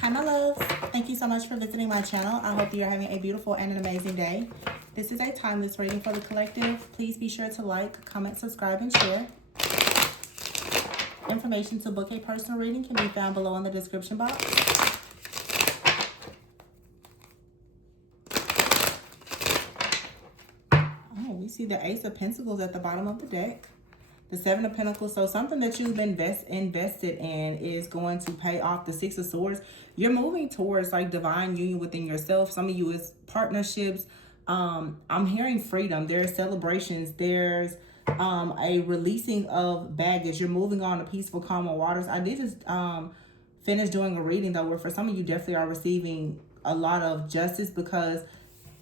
Hi, my loves. Thank you so much for visiting my channel. I hope you're having a beautiful and an amazing day. This is a timeless reading for the collective. Please be sure to like, comment, subscribe, and share. Information to book a personal reading can be found below in the description box. Oh, we see the Ace of Pentacles at the bottom of the deck. The Seven of Pentacles. So something that you've been invested in is going to pay off. The Six of Swords. You're moving towards like divine union within yourself. Some of you is partnerships. I'm hearing freedom. There's celebrations. There's a releasing of baggage. You're moving on to peaceful, calmer waters. I did just finish doing a reading though, where for some of you definitely are receiving a lot of justice because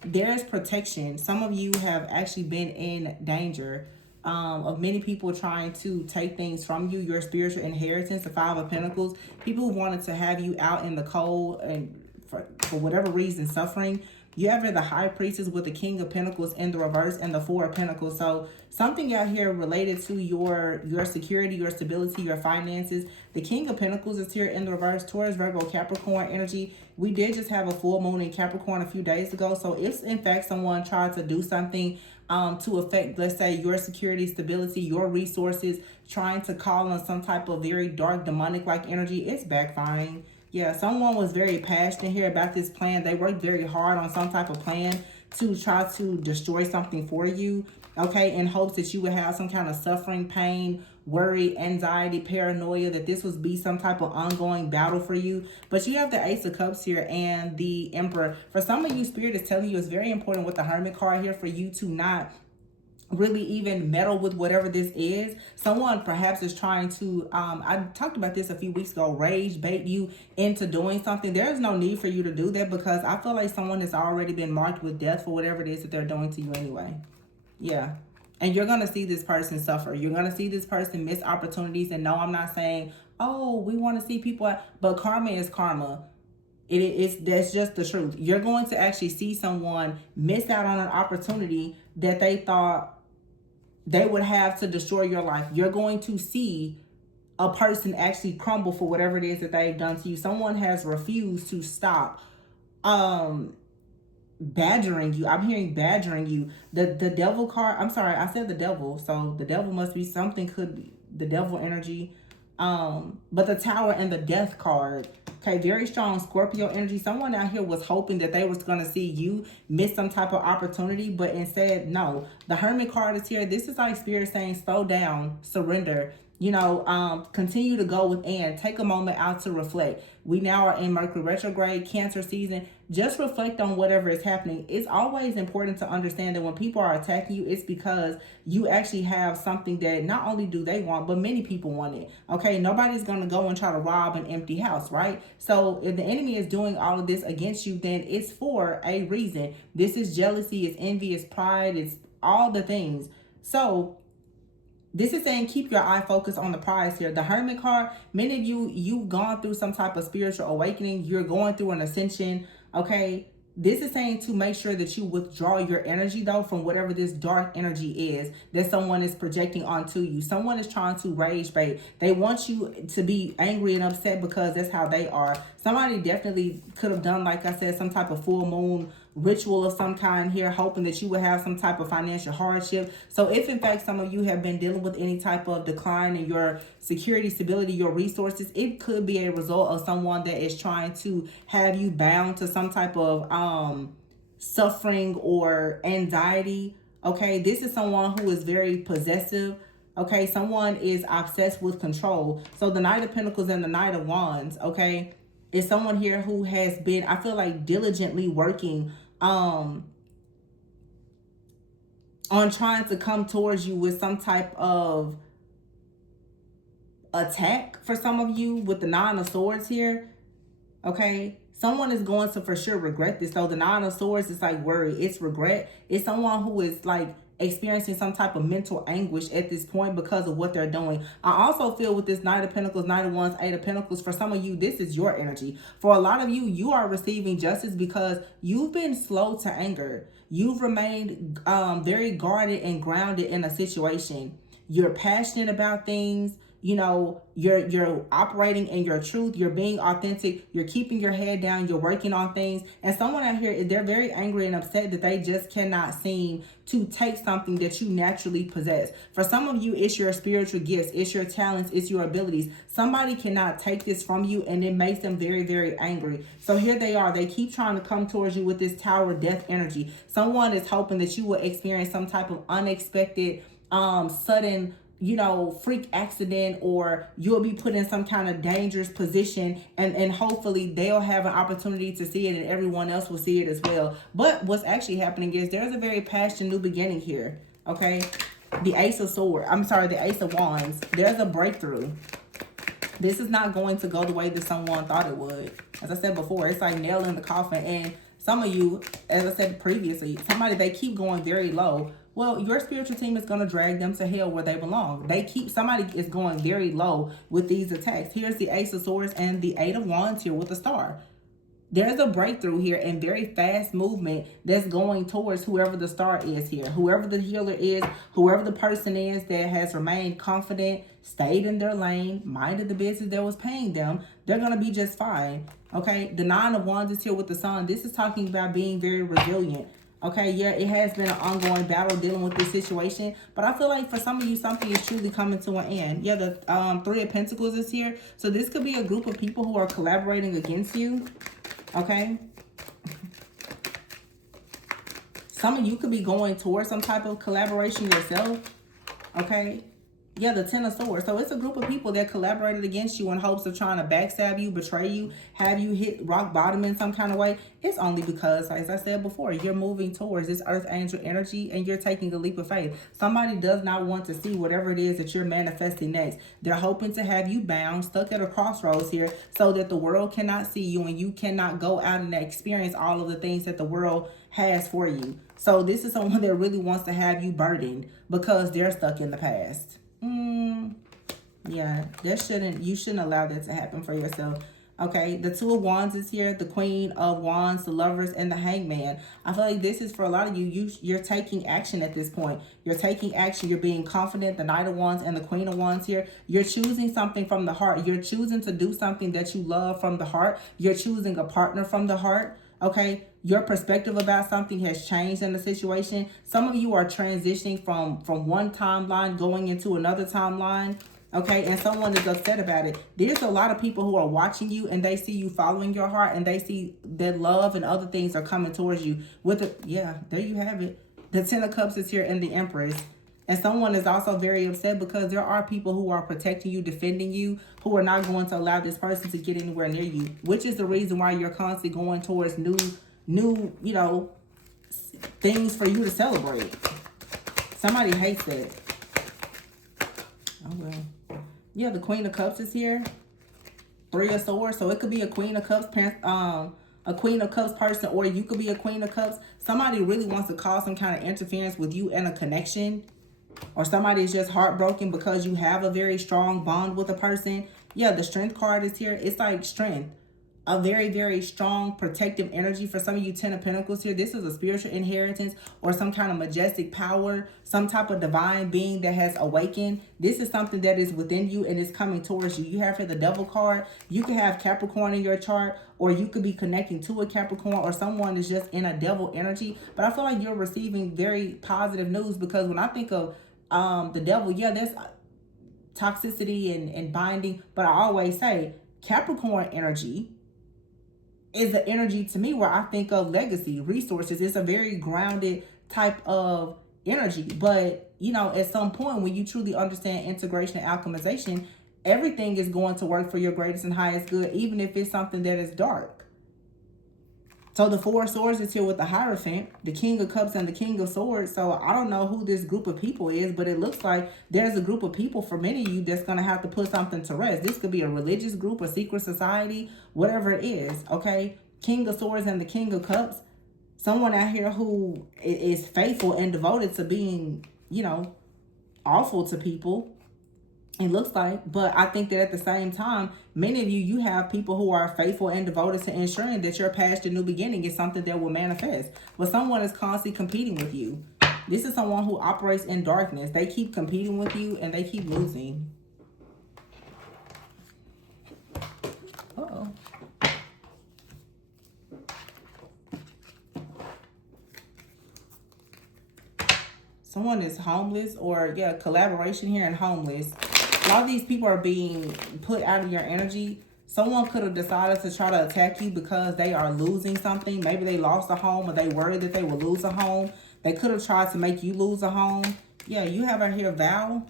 there's protection. Some of you have actually been in danger of many people trying to take things from you, your spiritual inheritance, the Five of Pentacles. People who wanted to have you out in the cold and for whatever reason suffering. You have the High Priestess with the King of Pentacles in the reverse and the Four of Pentacles. So something out here related to your security, your stability, your finances. The King of Pentacles is here in the reverse. Taurus, Virgo, Capricorn energy. We did just have a full moon in Capricorn a few days ago. So if in fact someone tried to do something to affect, let's say, your security, stability, your resources, trying to call on some type of very dark, demonic-like energy, it's backfiring. Yeah, someone was very passionate here about this plan. They worked very hard on some type of plan to try to destroy something for you, okay, in hopes that you would have some kind of suffering, pain, worry, anxiety, paranoia, that this would be some type of ongoing battle for you. But you have the Ace of Cups here and the Emperor. For some of you, Spirit is telling you it's very important with the Hermit card here for you to not really even meddle with whatever this is. Someone perhaps is trying to I talked about this a few weeks ago, rage bait you into doing something. There's no need for you to do that because I feel like someone has already been marked with death for whatever it is that they're doing to you anyway. Yeah. And you're going to see this person suffer. You're going to see this person miss opportunities. And no, I'm not saying, oh, we want to see people, but karma is karma. That's just the truth. You're going to actually see someone miss out on an opportunity that they thought they would have to destroy your life. You're going to see a person actually crumble for whatever it is that they've done to you. Someone has refused to stop badgering you. I'm hearing badgering you. The devil card, I'm sorry, I said the devil. So the devil must be something, could be the devil energy. But the Tower and the Death card. Okay, very strong Scorpio energy. Someone out here was hoping that they was going to see you miss some type of opportunity, but instead, no. The Hermit card is here. This is like Spirit saying, slow down, surrender. You know, continue to go within. Take a moment out to reflect. We now are in Mercury retrograde, Cancer season. Just reflect on whatever is happening. It's always important to understand that when people are attacking you, it's because you actually have something that not only do they want, but many people want it. Okay, nobody's going to go and try to rob an empty house, right? So if the enemy is doing all of this against you, then it's for a reason. This is jealousy, it's envy, it's pride, it's all the things. So this is saying keep your eye focused on the prize here. The Hermit card, many of you, you've gone through some type of spiritual awakening. You're going through an ascension, okay? This is saying to make sure that you withdraw your energy, though, from whatever this dark energy is that someone is projecting onto you. Someone is trying to rage bait. They want you to be angry and upset because that's how they are. Somebody definitely could have done, like I said, some type of full moon ritual of some kind here, hoping that you would have some type of financial hardship. So if in fact some of you have been dealing with any type of decline in your security, stability, your resources, it could be a result of someone that is trying to have you bound to some type of suffering or anxiety. Okay, this is someone who is very possessive. Okay, someone is obsessed with control. So the Knight of Pentacles and the Knight of Wands, okay, is someone here who has been, I feel like, diligently working on trying to come towards you with some type of attack. For some of you with the Nine of Swords here, okay, someone is going to for sure regret this. So the Nine of Swords is like worry, it's regret. It's someone who is like experiencing some type of mental anguish at this point because of what they're doing. I also feel with this Knight of Pentacles, Knight of Wands, Eight of Pentacles, for some of you, this is your energy. For a lot of you, you are receiving justice because you've been slow to anger. You've remained very guarded and grounded in a situation. You're passionate about things. you know, you're operating in your truth, you're being authentic, you're keeping your head down, you're working on things. And someone out here, they're very angry and upset that they just cannot seem to take something that you naturally possess. For some of you, it's your spiritual gifts, it's your talents, it's your abilities. Somebody cannot take this from you, and it makes them very, very angry. So here they are, they keep trying to come towards you with this Tower of Death energy. Someone is hoping that you will experience some type of unexpected sudden, you know, freak accident, or you'll be put in some kind of dangerous position, and hopefully they'll have an opportunity to see it and everyone else will see it as well. But what's actually happening is there's a very passionate new beginning here. Okay, the Ace of Swords, I'm sorry, the Ace of Wands. There's a breakthrough. This is not going to go the way that someone thought it would. As I said before, it's like nail in the coffin. And some of you, as I said previously, somebody, they keep going very low. Well, your spiritual team is going to drag them to hell where they belong. Somebody is going very low with these attacks. Here's the Ace of Swords and the Eight of Wands here with a star. There's a breakthrough here and very fast movement that's going towards whoever the star is here. Whoever the healer is, whoever the person is that has remained confident, stayed in their lane, minded the business that was paying them, they're going to be just fine. Okay, the Nine of Wands is here with the Sun. This is talking about being very resilient. Okay, yeah, it has been an ongoing battle dealing with this situation, but I feel like for some of you, something is truly coming to an end. Yeah, the Three of Pentacles is here. So this could be a group of people who are collaborating against you. Okay, some of you could be going towards some type of collaboration yourself. Okay, yeah, the Ten of Swords. So it's a group of people that collaborated against you in hopes of trying to backstab you, betray you, have you hit rock bottom in some kind of way. It's only because, as I said before, you're moving towards this earth angel energy and you're taking a leap of faith. Somebody does not want to see whatever it is that you're manifesting next. They're hoping to have you bound, stuck at a crossroads here, so that the world cannot see you and you cannot go out and experience all of the things that the world has for you. So this is someone that really wants to have you burdened because they're stuck in the past. Yeah, you shouldn't allow that to happen for yourself. Okay, the Two of Wands is here, the Queen of Wands, the Lovers, and the Hangman. I feel like this is for a lot of you. You're taking action at this point. You're taking action. You're being confident. The Knight of Wands and the Queen of Wands here. You're choosing something from the heart. You're choosing to do something that you love from the heart. You're choosing a partner from the heart. Okay, your perspective about something has changed in the situation. Some of you are transitioning from one timeline going into another timeline. Okay, and someone is upset about it. There's a lot of people who are watching you and they see you following your heart and they see that love and other things are coming towards you. Yeah, there you have it. The Ten of Cups is here and the Empress. And someone is also very upset because there are people who are protecting you, defending you, who are not going to allow this person to get anywhere near you, which is the reason why you're constantly going towards new, you know, things for you to celebrate. Somebody hates that. Oh, well. Yeah, the Queen of Cups is here. Three of Swords. So it could be a Queen of Cups a Queen of Cups person, or you could be a Queen of Cups. Somebody really wants to cause some kind of interference with you and a connection. Or somebody is just heartbroken because you have a very strong bond with a person. Yeah, the Strength card is here. It's like strength. A very, very strong protective energy. For some of you, Ten of Pentacles here. This is a spiritual inheritance or some kind of majestic power. Some type of divine being that has awakened. This is something that is within you and is coming towards you. You have here the Devil card. You can have Capricorn in your chart, or you could be connecting to a Capricorn, or someone is just in a devil energy. But I feel like you're receiving very positive news, because when I think of the devil, yeah, there's toxicity and binding, but I always say Capricorn energy is an energy to me where I think of legacy, resources. It's a very grounded type of energy. But, you know, at some point when you truly understand integration and alchemization, everything is going to work for your greatest and highest good, even if it's something that is dark. So the Four of Swords is here with the Hierophant, the King of Cups and the King of Swords. So I don't know who this group of people is, but it looks like there's a group of people for many of you that's going to have to put something to rest. This could be a religious group, a secret society, whatever it is, okay? King of Swords and the King of Cups. Someone out here who is faithful and devoted to being, you know, awful to people. It looks like, but I think that at the same time, many of you have people who are faithful and devoted to ensuring that your past, your new beginning is something that will manifest. But someone is constantly competing with you. This is someone who operates in darkness. They keep competing with you and they keep losing. Someone is homeless, or yeah, collaboration here and homeless. A lot of these people are being put out of your energy. Someone could have decided to try to attack you because they are losing something. Maybe they lost a home, or they worried that they would lose a home. They could have tried to make you lose a home. Yeah, you have out here vow.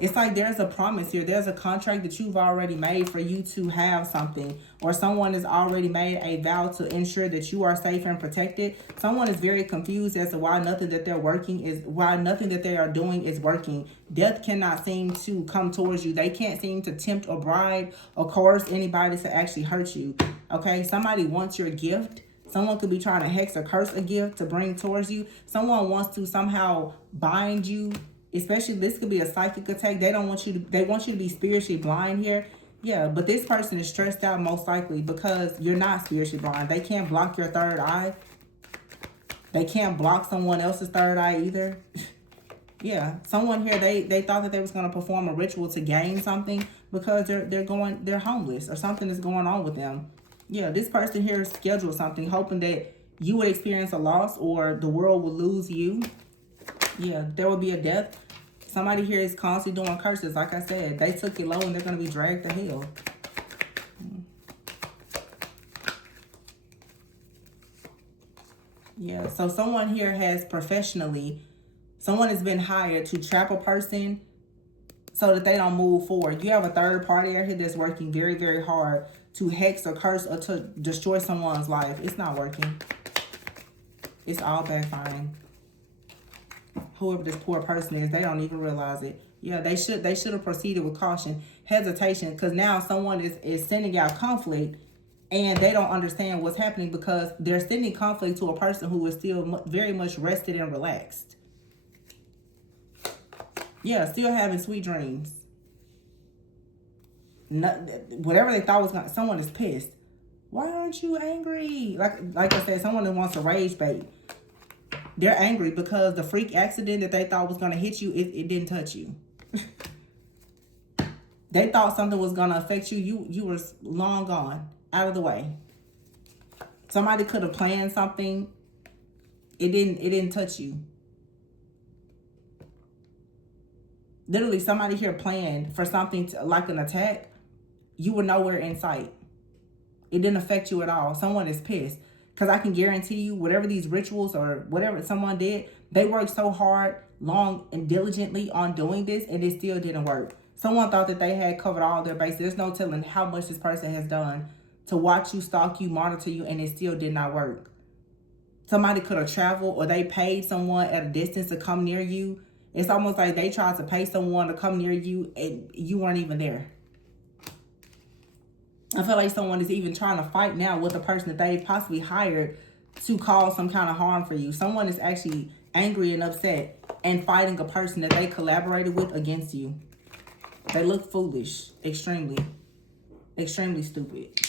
It's like there's a promise here. There's a contract that you've already made for you to have something. Or someone has already made a vow to ensure that you are safe and protected. Someone is very confused as to why nothing that nothing that they are doing is working. Death cannot seem to come towards you. They can't seem to tempt or bribe or coerce anybody to actually hurt you. Okay, somebody wants your gift. Someone could be trying to hex or curse a gift to bring towards you. Someone wants to somehow bind you. Especially, this could be a psychic attack. They want you to be spiritually blind here. Yeah, but this person is stressed out most likely because you're not spiritually blind. They can't block your third eye. They can't block someone else's third eye either. Yeah, someone here, they thought that they was going to perform a ritual to gain something because they're homeless or something is going on with them. Yeah, this person here scheduled something hoping that you would experience a loss or the world would lose you. Yeah, there will be a death. Somebody here is constantly doing curses. Like I said, they took it low and they're going to be dragged to hell. Yeah, so someone here has someone has been hired to trap a person so that they don't move forward. You have a third party out here that's working very, very hard to hex or curse or to destroy someone's life. It's not working. It's all backfiring. Whoever this poor person is, they don't even realize it. Yeah, they should have proceeded with caution, hesitation, because now someone is sending out conflict and they don't understand what's happening because they're sending conflict to a person who is still very much rested and relaxed. Yeah, still having sweet dreams. Whatever they thought was going to, someone is pissed. Why aren't you angry? Like I said, someone that wants to rage bait. They're angry because the freak accident that they thought was going to hit you, it didn't touch you. They thought something was going to affect you. You were long gone, out of the way. Somebody could have planned something. It didn't touch you. Literally, somebody here planned for something like an attack. You were nowhere in sight. It didn't affect you at all. Someone is pissed. Because I can guarantee you, whatever these rituals or whatever someone did, they worked so hard, long, and diligently on doing this, and it still didn't work. Someone thought that they had covered all their bases. There's no telling how much this person has done to watch you, stalk you, monitor you, and it still did not work. Somebody could have traveled or they paid someone at a distance to come near you. It's almost like they tried to pay someone to come near you and you weren't even there. I feel like someone is even trying to fight now with a person that they possibly hired to cause some kind of harm for you. Someone is actually angry and upset and fighting a person that they collaborated with against you. They look foolish, extremely stupid.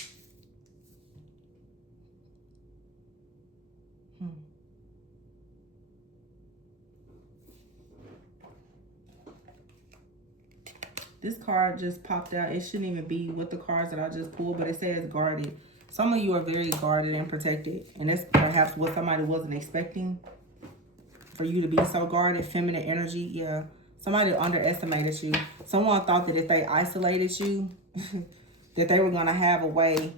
This card just popped out. It shouldn't even be with the cards that I just pulled, but it says guarded. Some of you are very guarded and protected, and that's perhaps what somebody wasn't expecting, for you to be so guarded. Feminine energy, yeah. Somebody underestimated you. Someone thought that if they isolated you, that they were going to have a way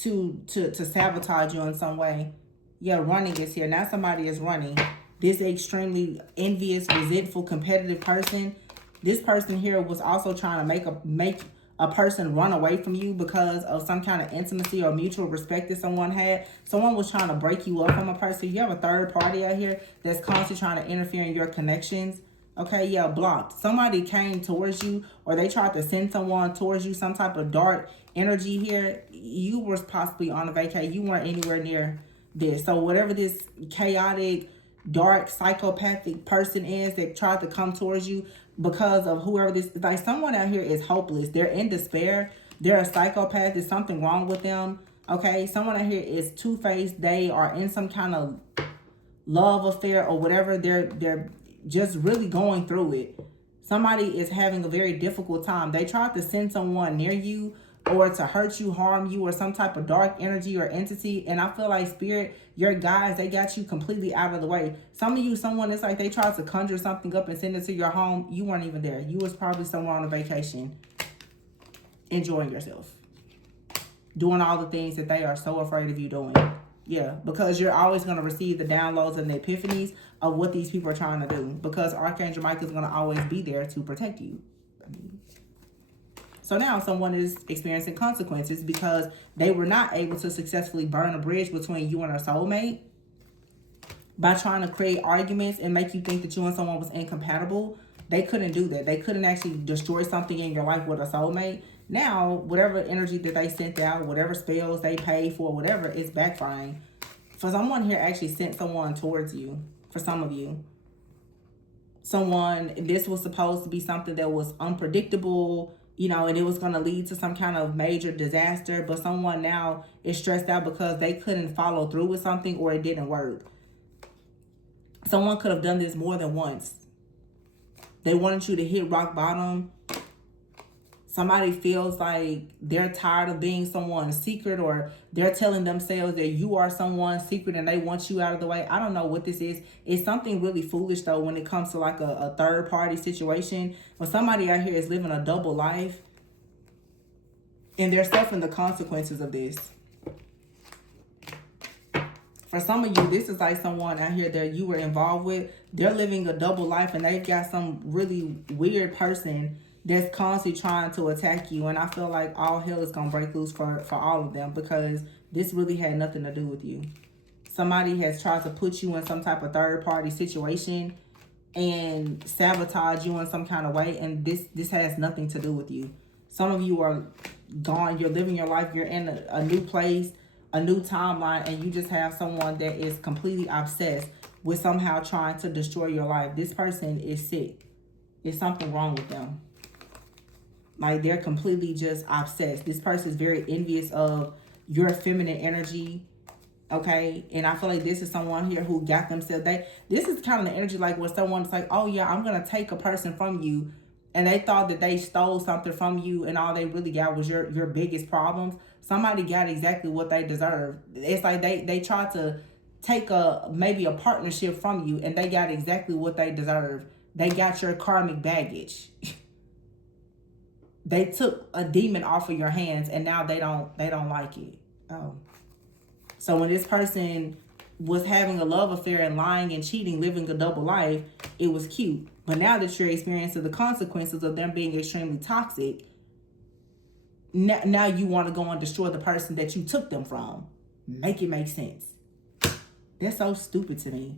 to sabotage you in some way. Yeah, running is here. Now somebody is running. This extremely envious, resentful, competitive person. This person here was also trying to make a person run away from you because of some kind of intimacy or mutual respect that someone had. Someone was trying to break you up from a person. You have a third party out here that's constantly trying to interfere in your connections. Okay, yeah, blocked. Somebody came towards you or they tried to send someone towards you, some type of dark energy here. You were possibly on a vacation. You weren't anywhere near this. So whatever this chaotic, dark, psychopathic person is that tried to come towards you, because of whoever this, like someone out here is hopeless. They're in despair. They're a psychopath. There's something wrong with them. Okay, someone out here is two-faced. They are in some kind of love affair or whatever. They're just really going through it. Somebody is having a very difficult time. They tried to send someone near you, or to hurt you, harm you, or some type of dark energy or entity. And I feel like spirit, your guides, they got you completely out of the way. Some of you, someone, it's like they tried to conjure something up and send it to your home. You weren't even there. You was probably somewhere on a vacation, enjoying yourself, doing all the things that they are so afraid of you doing. Yeah, because you're always going to receive the downloads and the epiphanies of what these people are trying to do, because Archangel Michael is going to always be there to protect you. So now someone is experiencing consequences because they were not able to successfully burn a bridge between you and a soulmate by trying to create arguments and make you think that you and someone was incompatible. They couldn't do that. They couldn't actually destroy something in your life with a soulmate. Now, whatever energy that they sent out, whatever spells they paid for, whatever, is backfiring. For someone here actually sent someone towards you, for some of you. Someone, this was supposed to be something that was unpredictable, you know, and it was going to lead to some kind of major disaster. But someone now is stressed out because they couldn't follow through with something, or it didn't work. Someone could have done this more than once. They wanted you to hit rock bottom. Somebody feels like they're tired of being someone's secret, or they're telling themselves that you are someone's secret and they want you out of the way. I don't know what this is. It's something really foolish, though, when it comes to like a third party situation. When somebody out here is living a double life and they're suffering the consequences of this. For some of you, this is like someone out here that you were involved with. They're living a double life and they've got some really weird person that's constantly trying to attack you. And I feel like all hell is going to break loose for all of them, because this really had nothing to do with you. Somebody has tried to put you in some type of third party situation and sabotage you in some kind of way. And this has nothing to do with you. Some of you are gone. You're living your life. You're in a new place, a new timeline, and you just have someone that is completely obsessed with somehow trying to destroy your life. This person is sick. There's something wrong with them. Like, they're completely just obsessed. This person is very envious of your feminine energy, okay? And I feel like this is someone here who got themselves, this is kind of the energy like where someone's like, oh yeah, I'm going to take a person from you, and they thought that they stole something from you, and all they really got was your biggest problems. Somebody got exactly what they deserved. It's like they tried to take maybe a partnership from you, and they got exactly what they deserved. They got your karmic baggage. They took a demon off of your hands, and now they don't like it. Oh. So when this person was having a love affair and lying and cheating, living a double life, it was cute. But now that you're experiencing the consequences of them being extremely toxic, now you want to go and destroy the person that you took them from. Make it make sense. That's so stupid to me.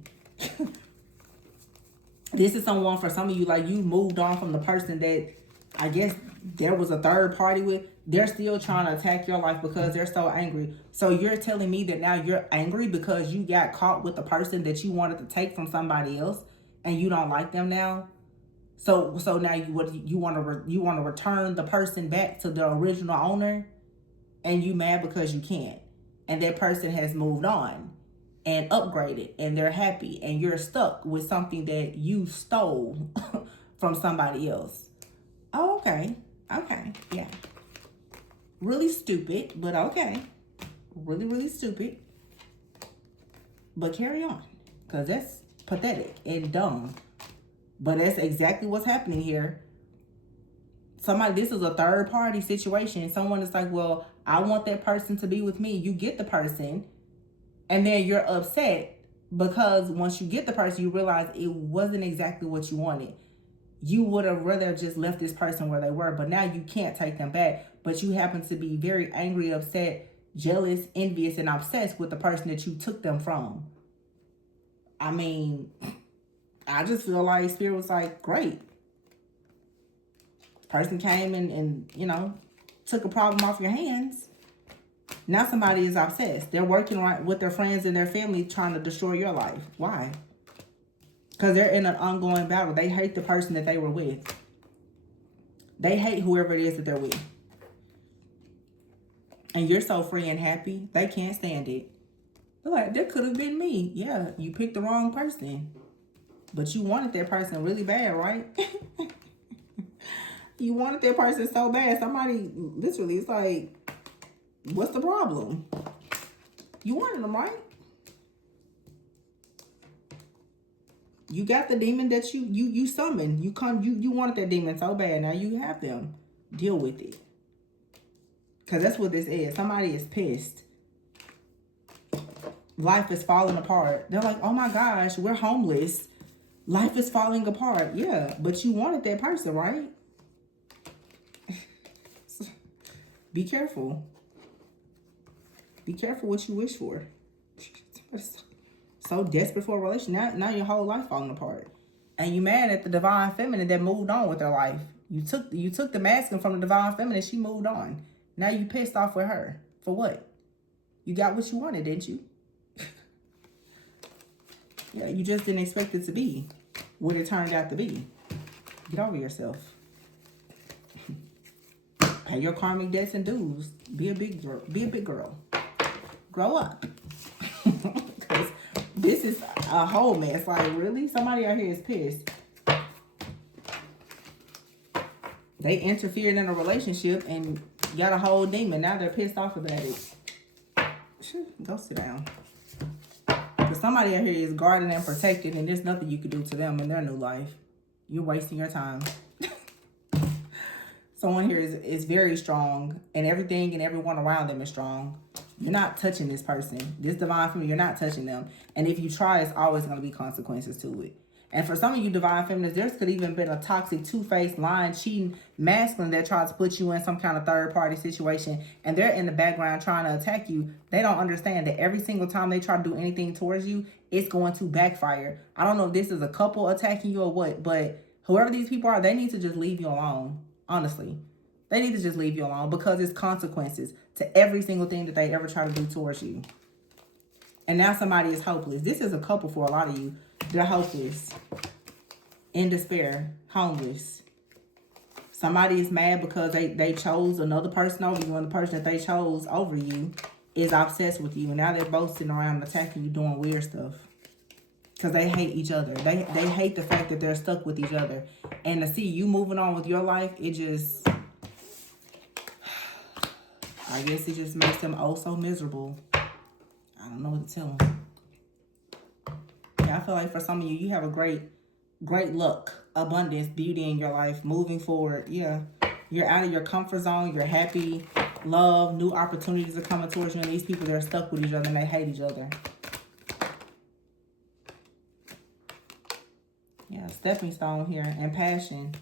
This is someone, for some of you, like, you moved on from the person that I guess there was a third party with. They're still trying to attack your life because they're so angry. So you're telling me that now you're angry because you got caught with the person that you wanted to take from somebody else, and you don't like them now? So now you want to return the person back to the original owner, and you mad because you can't, and that person has moved on and upgraded, and they're happy, and you're stuck with something that you stole from somebody else. Oh, okay. Okay. Yeah. Really stupid, but okay. Really, really stupid. But carry on, because that's pathetic and dumb. But that's exactly what's happening here. This is a third party situation. Someone is like, well, I want that person to be with me. You get the person, and then you're upset because once you get the person, you realize it wasn't exactly what you wanted. You would have rather just left this person where they were, but now you can't take them back. But you happen to be very angry, upset, jealous, envious, and obsessed with the person that you took them from. I mean, I just feel like Spirit was like, great. Person came and you know, took a problem off your hands. Now somebody is obsessed. They're working right with their friends and their family trying to destroy your life. Why? Because they're in an ongoing battle. They hate the person that they were with. They hate whoever it is that they're with. And you're so free and happy, they can't stand it. They're like, that could have been me. Yeah, you picked the wrong person. But you wanted that person really bad, right? You wanted that person so bad. Somebody literally, it's like, what's the problem? You wanted them, right? You got the demon that you summoned. You wanted that demon so bad. Now you have them. Deal with it. Because that's what this is. Somebody is pissed. Life is falling apart. They're like, oh my gosh, we're homeless. Life is falling apart. Yeah, but you wanted that person, right? Be careful. Be careful what you wish for. So desperate for a relationship. Now your whole life falling apart. And you mad at the divine feminine that moved on with their life. You took the masculine from the divine feminine. She moved on. Now you pissed off with her. For what? You got what you wanted, didn't you? Yeah, you just didn't expect it to be what it turned out to be. Get over yourself. Pay your karmic debts and dues. Be a big girl. Be a big girl. Grow up. Because this is a whole mess. Like, really? Somebody out here is pissed. They interfered in a relationship and got a whole demon. Now they're pissed off about it. Go sit down. Because somebody out here is guarded and protected, and there's nothing you can do to them in their new life. You're wasting your time. Someone here is very strong, and everything and everyone around them is strong. You're not touching this person. This divine feminine, you're not touching them. And if you try, it's always going to be consequences to it. And for some of you divine feminines, there's could even been a toxic, two-faced, lying, cheating masculine that tries to put you in some kind of third-party situation, and they're in the background trying to attack you. They don't understand that every single time they try to do anything towards you, it's going to backfire. I don't know if this is a couple attacking you or what, but whoever these people are, they need to just leave you alone. Honestly, they need to just leave you alone, because it's consequences to every single thing that they ever try to do towards you. And now somebody is hopeless. This is a couple for a lot of you. They're hopeless, in despair, homeless. Somebody is mad because they chose another person over you, and the person that they chose over you is obsessed with you. And now they're both sitting around attacking you, doing weird stuff. Because they hate each other. They hate the fact that they're stuck with each other. And to see you moving on with your life, it just, I guess it just makes them oh so miserable. I don't know what to tell them. Yeah, I feel like for some of you, you have a great luck, abundance, beauty in your life moving forward. Yeah, you're out of your comfort zone. You're happy. Love, new opportunities are coming towards you. And these people, they're stuck with each other and they hate each other. Yeah, stepping stone here and passion.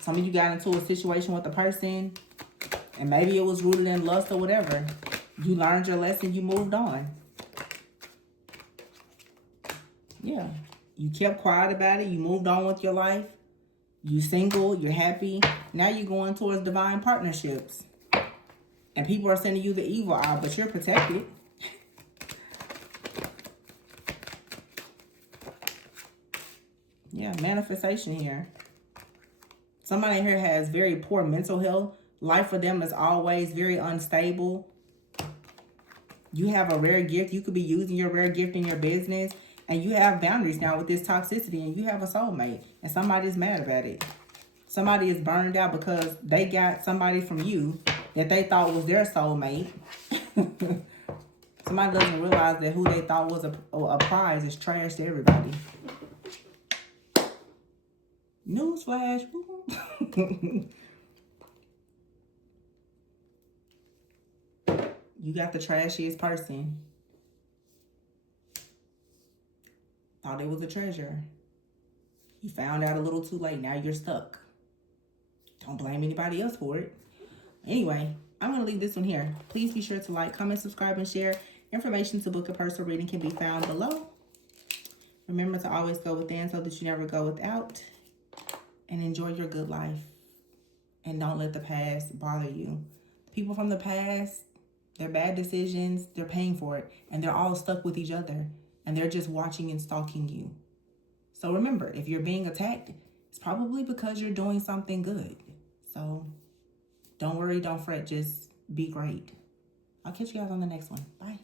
Some of you got into a situation with a person, and maybe it was rooted in lust or whatever. You learned your lesson. You moved on. Yeah. You kept quiet about it. You moved on with your life. You single. You're happy. Now you're going towards divine partnerships. And people are sending you the evil eye, but you're protected. Yeah, manifestation here. Somebody here has very poor mental health. Life for them is always very unstable. You have a rare gift. You could be using your rare gift in your business. And you have boundaries now with this toxicity. And you have a soulmate. And somebody's mad about it. Somebody is burned out because they got somebody from you that they thought was their soulmate. Somebody doesn't realize that who they thought was a prize is trash to everybody. Newsflash. You got the trashiest person. Thought it was a treasure. You found out a little too late. Now you're stuck. Don't blame anybody else for it. Anyway, I'm going to leave this one here. Please be sure to like, comment, subscribe, and share. Information to book a personal reading can be found below. Remember to always go within so that you never go without. And enjoy your good life. And don't let the past bother you. People from the past, their bad decisions, they're paying for it. And they're all stuck with each other. And they're just watching and stalking you. So remember, if you're being attacked, it's probably because you're doing something good. So don't worry, don't fret, just be great. I'll catch you guys on the next one. Bye.